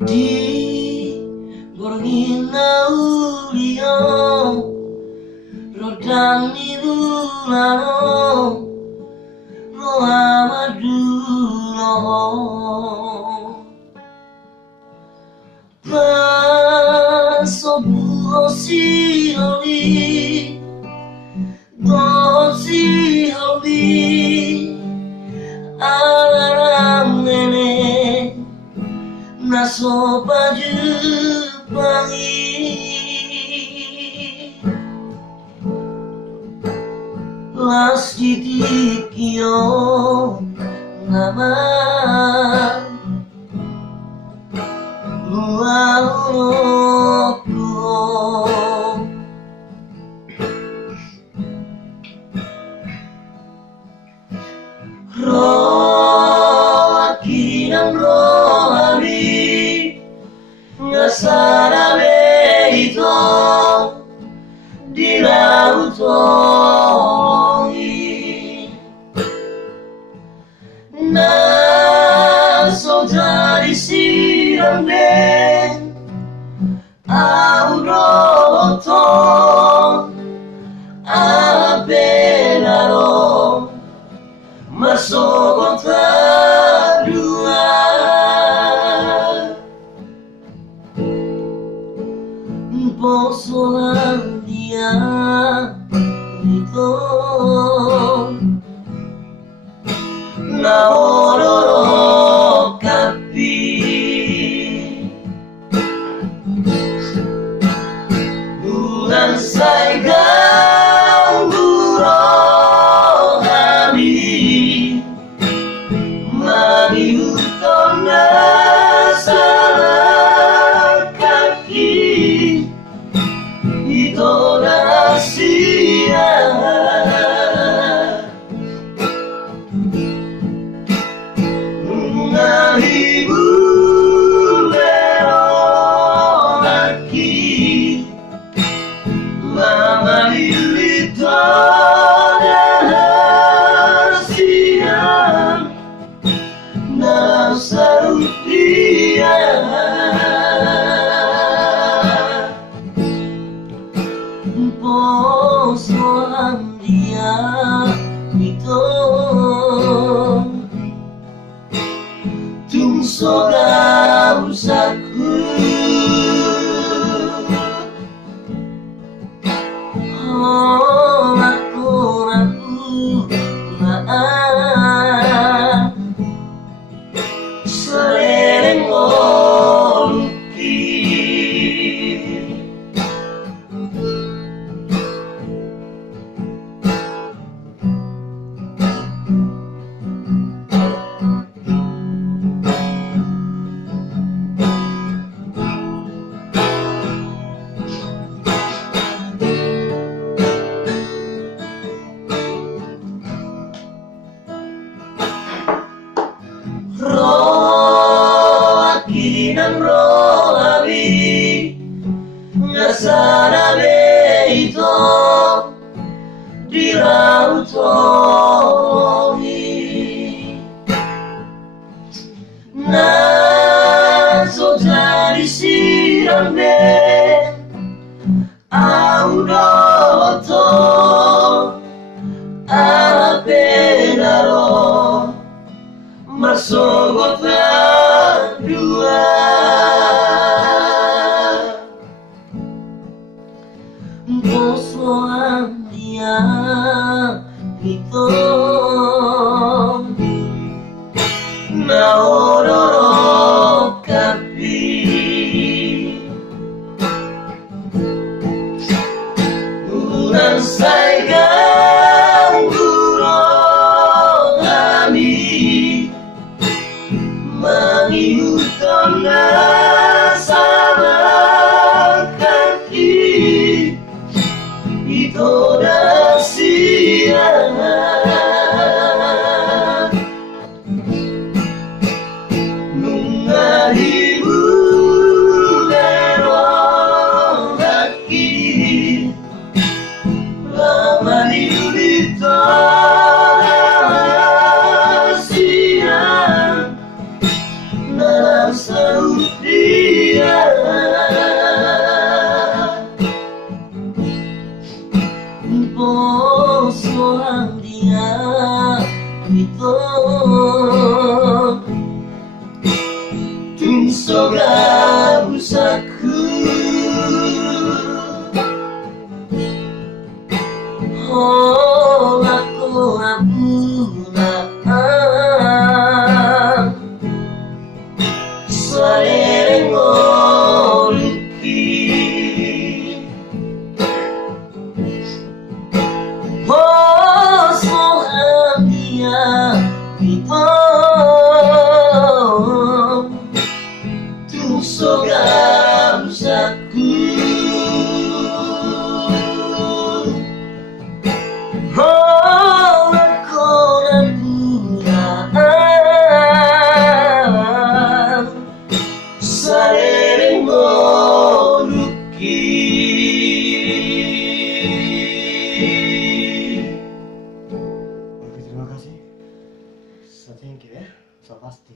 Di gorgina ulio rodang irulano roa madulo pasobu si oli dosi oli alarang nene naso baju pangi las titik yo nama luau roakinang rohari ngasara itu di laut naso dari siang ben auroto abenaro masuk dua posolan dia itu na ororo kapi bulan saiga posolan dia itu tungso gausaku aku maaf sering roakinang rohabi ngasara itu di laut naso dari siang ben audoto abenaro masuk dua posolan dia itu na ororo kapi bulan saiga menghitung salah kaki itu dah siang nunggu bulan lagi lama itu siang dalam seudi pasti.